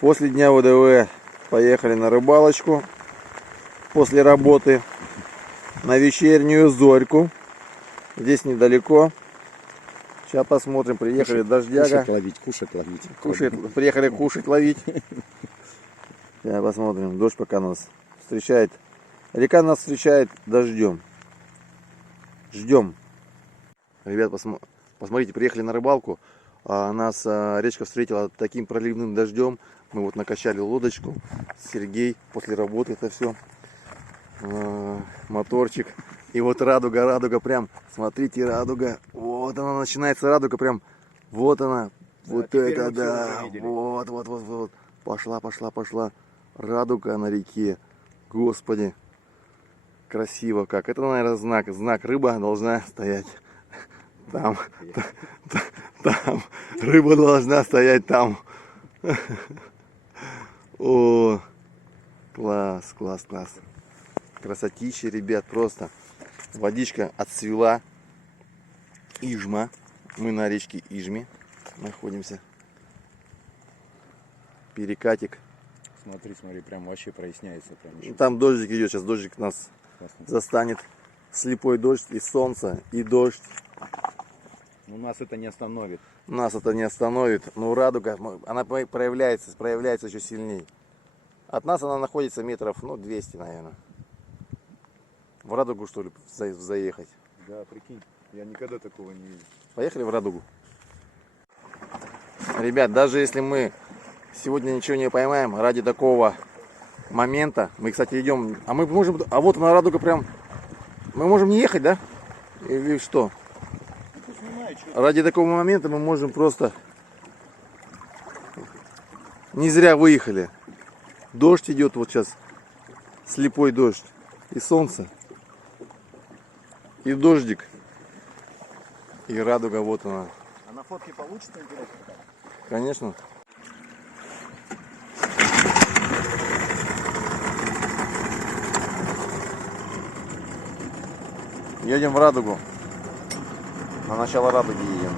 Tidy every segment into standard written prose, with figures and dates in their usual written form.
После дня ВДВ поехали на рыбалочку. После работы на вечернюю зорьку. Здесь недалеко. Сейчас посмотрим. Приехали дождяга. Кушать ловить. Приехали кушать ловить. Сейчас посмотрим. Дождь пока нас встречает. Река нас встречает дождем. Ждем. Ребят, посмотрите, приехали на рыбалку. Нас речка встретила таким проливным дождем. Мы вот накачали лодочку. Сергей после работы это все. Моторчик. И вот радуга прям. Смотрите, радуга. Вот она начинается, радуга прям. Вот она. Вот это да. Вот. Пошла. Радуга на реке. Господи. Красиво как. Это, наверное, знак. Рыба должна стоять там. Рыба должна стоять там. О, класс. Красотища, ребят, просто. Водичка отцвела. Ижма. Мы на речке Ижме находимся. Перекатик. Смотри, прям вообще проясняется. Прям там дождик идет, сейчас дождик нас застанет. Слепой дождь, и солнце, и дождь. Но нас это не остановит. Нас это не остановит. Но радуга, она проявляется еще сильнее. От нас она находится метров, 200, наверное. В радугу, что ли, заехать? Да, прикинь, я никогда такого не видел. Поехали в радугу. Ребят, даже если мы сегодня ничего не поймаем, ради такого момента, мы, кстати, идем, мы можем, вот она радуга прям, мы можем не ехать, да? Или что? Ради такого момента мы можем просто, не зря выехали. Дождь идет вот сейчас, слепой дождь, и солнце, и дождик, и радуга, вот она. А на фотке получится интересно? Конечно. Едем в радугу. На начало радуги едем.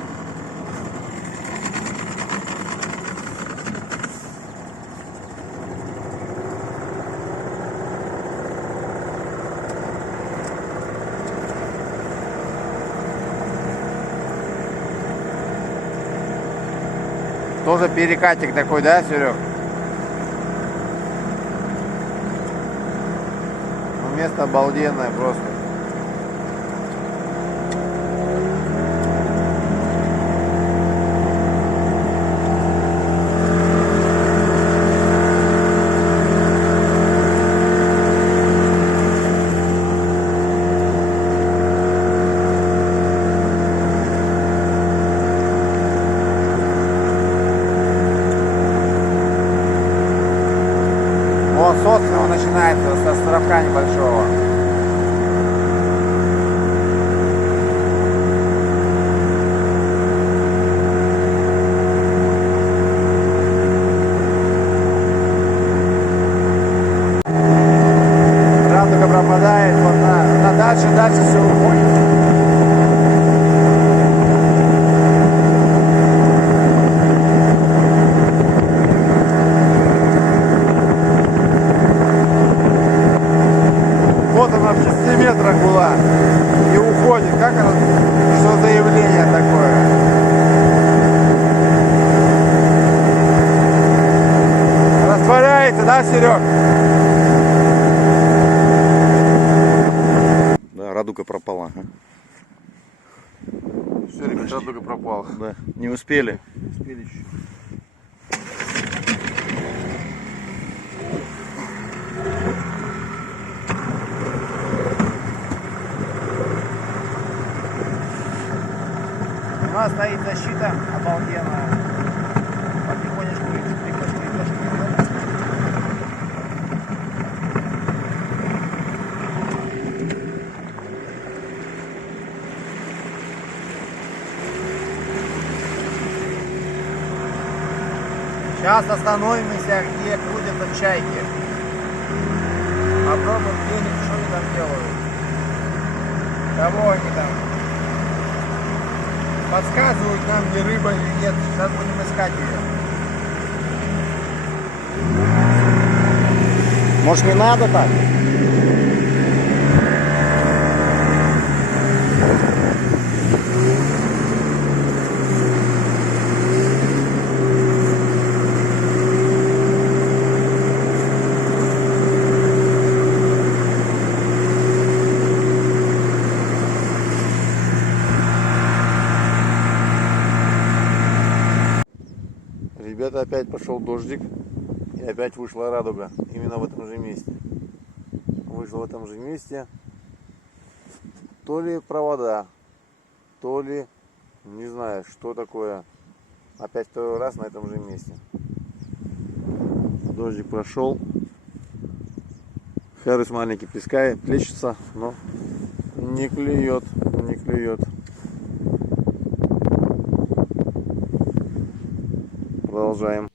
Тоже перекатик такой, да, Серег? Ну, место обалденное просто. Собственно, начинается со островка небольшого. Радуга пропадает, вот на дальше все уходит. Вот она в 6 метрах была и уходит. Как она? Что за явление такое? Растворяется, да, Серег? Да, радуга пропала. Все, ребят, радуга пропала. Да, не успели. Не успели чуть-чуть. У нас стоит защита обалденная. Потихонечку идет. Сейчас остановимся, где крутятся чайки. Попробуем глянуть, что они там делают. Кого они там Подсказывают нам, где рыба или нет. Сейчас будем искать ее. Может, не надо так? Ребята, опять пошел дождик. И опять вышла радуга. Именно в этом же месте. Вышла в этом же месте. То ли провода, то ли, не знаю, что такое. Опять второй раз на этом же месте. Дождик прошел. Харис маленький пескай, плещется, но не клюет, не клюет. Продолжаем.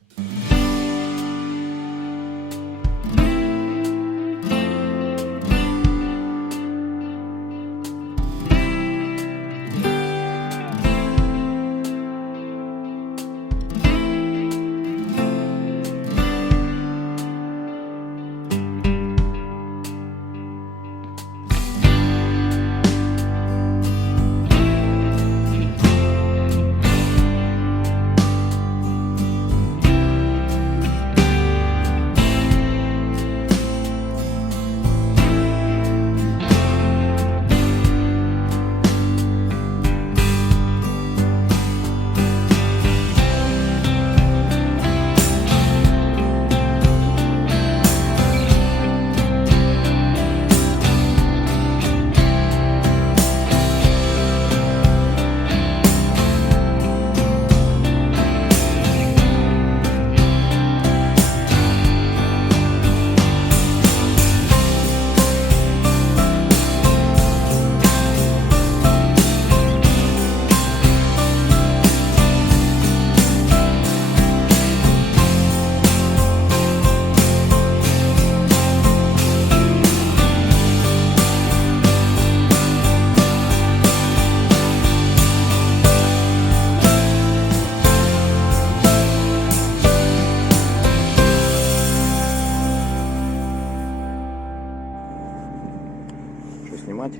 Снимать.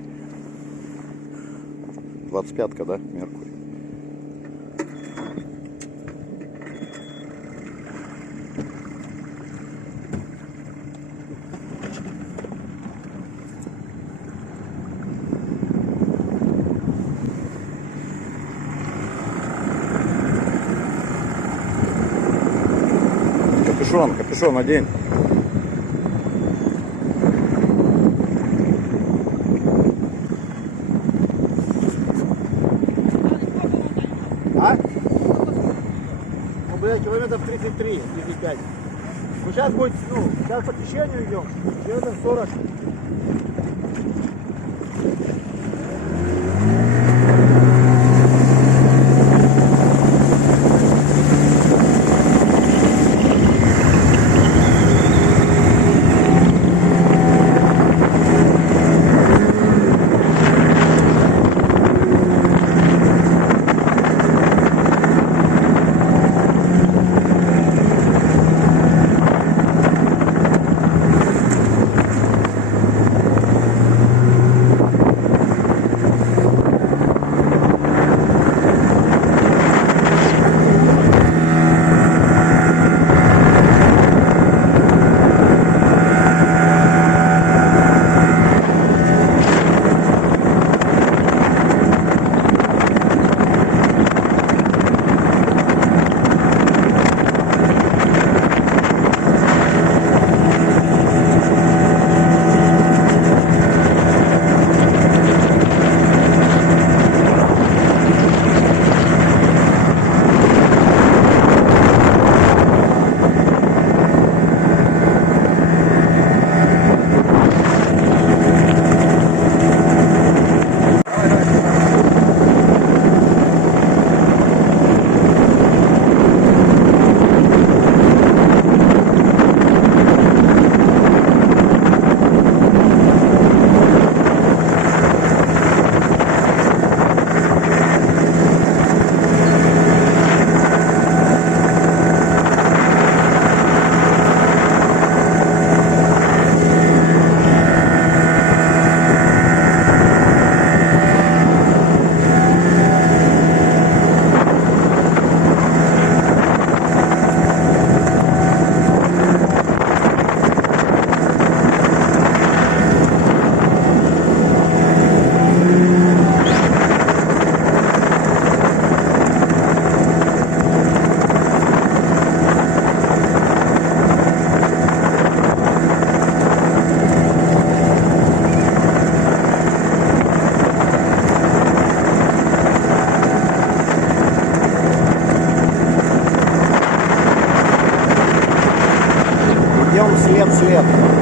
25-ка, да, Меркурий. Капюшон одень. Километров 33, 35. Ну, сейчас будет, сейчас по течению идем. Километров 40. Свет.